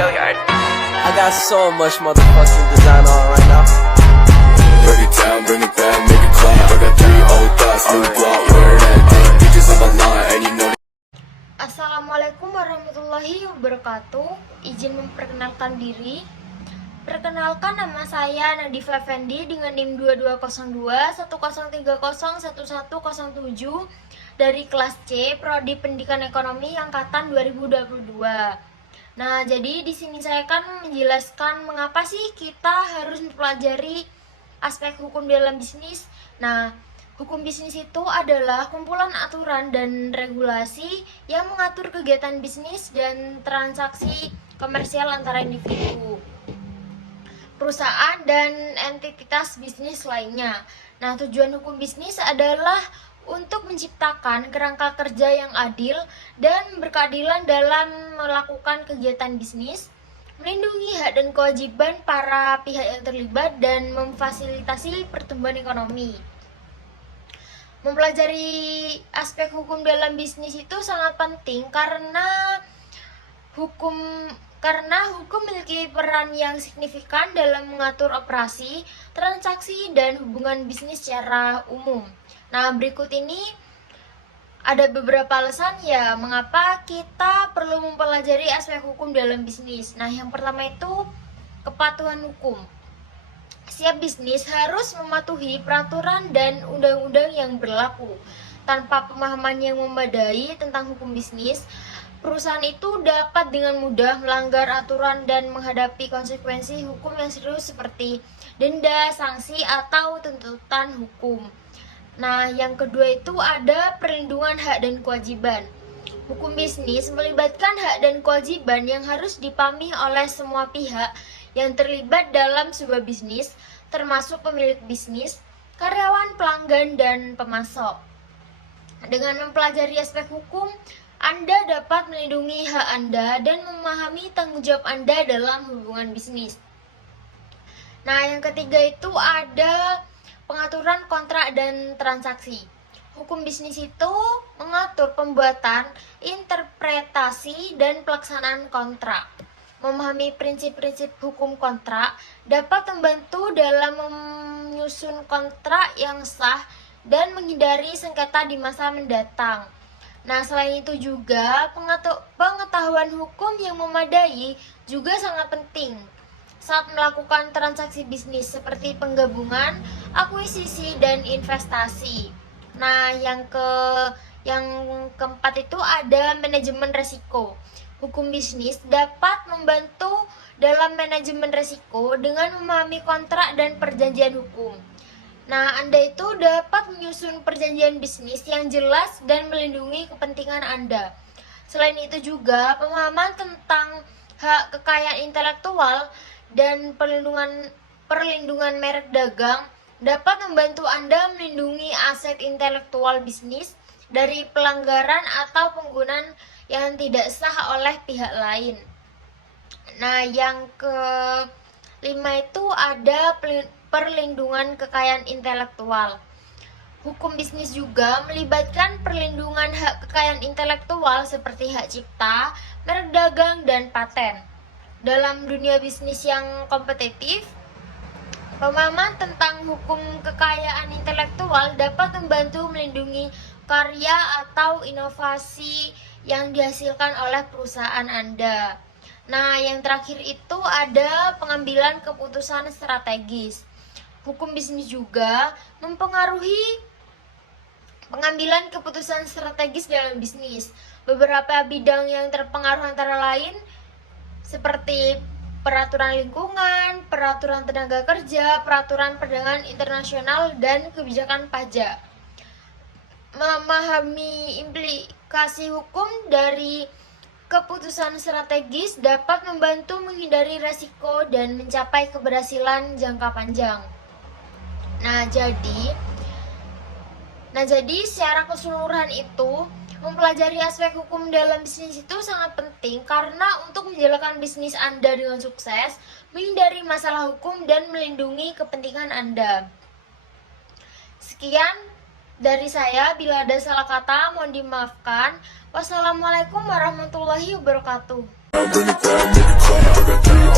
I got so much motherfucking design on right now. Break it down, bring it back, make it clap. I got 3 old thoughts, new block, where that thing. Bitches on my line, and you know. Assalamualaikum warahmatullahi wabarakatuh. Izin memperkenalkan diri. Perkenalkan, nama saya Nadif Effendi dengan NIM 2202 1030 1107 dari kelas C Prodi Pendidikan Ekonomi angkatan 2022. Nah, jadi di sini saya akan menjelaskan mengapa sih kita harus mempelajari aspek hukum dalam bisnis. Nah, hukum bisnis itu adalah kumpulan aturan dan regulasi yang mengatur kegiatan bisnis dan transaksi komersial antara individu, perusahaan, dan entitas bisnis lainnya. Nah, tujuan hukum bisnis adalah untuk menciptakan kerangka kerja yang adil dan berkeadilan dalam melakukan kegiatan bisnis, melindungi hak dan kewajiban para pihak yang terlibat, dan memfasilitasi pertumbuhan ekonomi. Mempelajari aspek hukum dalam bisnis itu sangat penting karena hukum memiliki peran yang signifikan dalam mengatur operasi, transaksi, dan hubungan bisnis secara umum. Nah, berikut ini ada beberapa alasan ya mengapa kita perlu mempelajari aspek hukum dalam bisnis. Nah, yang pertama itu kepatuhan hukum. Setiap bisnis harus mematuhi peraturan dan undang-undang yang berlaku. Tanpa pemahaman yang memadai tentang hukum bisnis, perusahaan itu dapat dengan mudah melanggar aturan dan menghadapi konsekuensi hukum yang serius seperti denda, sanksi, atau tuntutan hukum. Nah, yang kedua itu ada perlindungan hak dan kewajiban. Hukum bisnis melibatkan hak dan kewajiban yang harus dipahami oleh semua pihak yang terlibat dalam sebuah bisnis, termasuk pemilik bisnis, karyawan, pelanggan, dan pemasok. Dengan mempelajari aspek hukum, Anda dapat melindungi hak Anda dan memahami tanggung jawab Anda dalam hubungan bisnis. Nah, yang ketiga itu ada pengaturan kontrak dan transaksi. Hukum bisnis itu mengatur pembuatan, interpretasi, dan pelaksanaan kontrak. Memahami prinsip-prinsip hukum kontrak dapat membantu dalam menyusun kontrak yang sah dan menghindari sengketa di masa mendatang. Nah, selain itu juga pengetahuan hukum yang memadai juga sangat penting saat melakukan transaksi bisnis seperti penggabungan, akuisisi, dan investasi. Nah, yang keempat itu ada manajemen resiko. Hukum bisnis dapat membantu dalam manajemen resiko dengan memahami kontrak dan perjanjian hukum. Nah, Anda itu dapat menyusun perjanjian bisnis yang jelas dan melindungi kepentingan Anda. Selain itu juga pemahaman tentang hak kekayaan intelektual dan perlindungan merek dagang dapat membantu Anda melindungi aset intelektual bisnis dari pelanggaran atau penggunaan yang tidak sah oleh pihak lain. Nah, yang kelima itu ada perlindungan kekayaan intelektual. Hukum bisnis juga melibatkan perlindungan hak kekayaan intelektual seperti hak cipta, merek dagang, dan paten. Dalam dunia bisnis yang kompetitif, pemahaman tentang hukum kekayaan intelektual dapat membantu melindungi karya atau inovasi yang dihasilkan oleh perusahaan Anda. Nah, yang terakhir itu ada pengambilan keputusan strategis. Hukum bisnis juga mempengaruhi pengambilan keputusan strategis dalam bisnis. Beberapa bidang yang terpengaruh antara lain seperti peraturan lingkungan, peraturan tenaga kerja, peraturan perdagangan internasional, dan kebijakan pajak. Memahami implikasi hukum dari keputusan strategis dapat membantu menghindari resiko dan mencapai keberhasilan jangka panjang. Nah, jadi secara keseluruhan itu mempelajari aspek hukum dalam bisnis itu sangat penting karena untuk menjalankan bisnis Anda dengan sukses, menghindari masalah hukum, dan melindungi kepentingan Anda. Sekian dari saya, bila ada salah kata mohon dimaafkan. Wassalamualaikum warahmatullahi wabarakatuh. I got three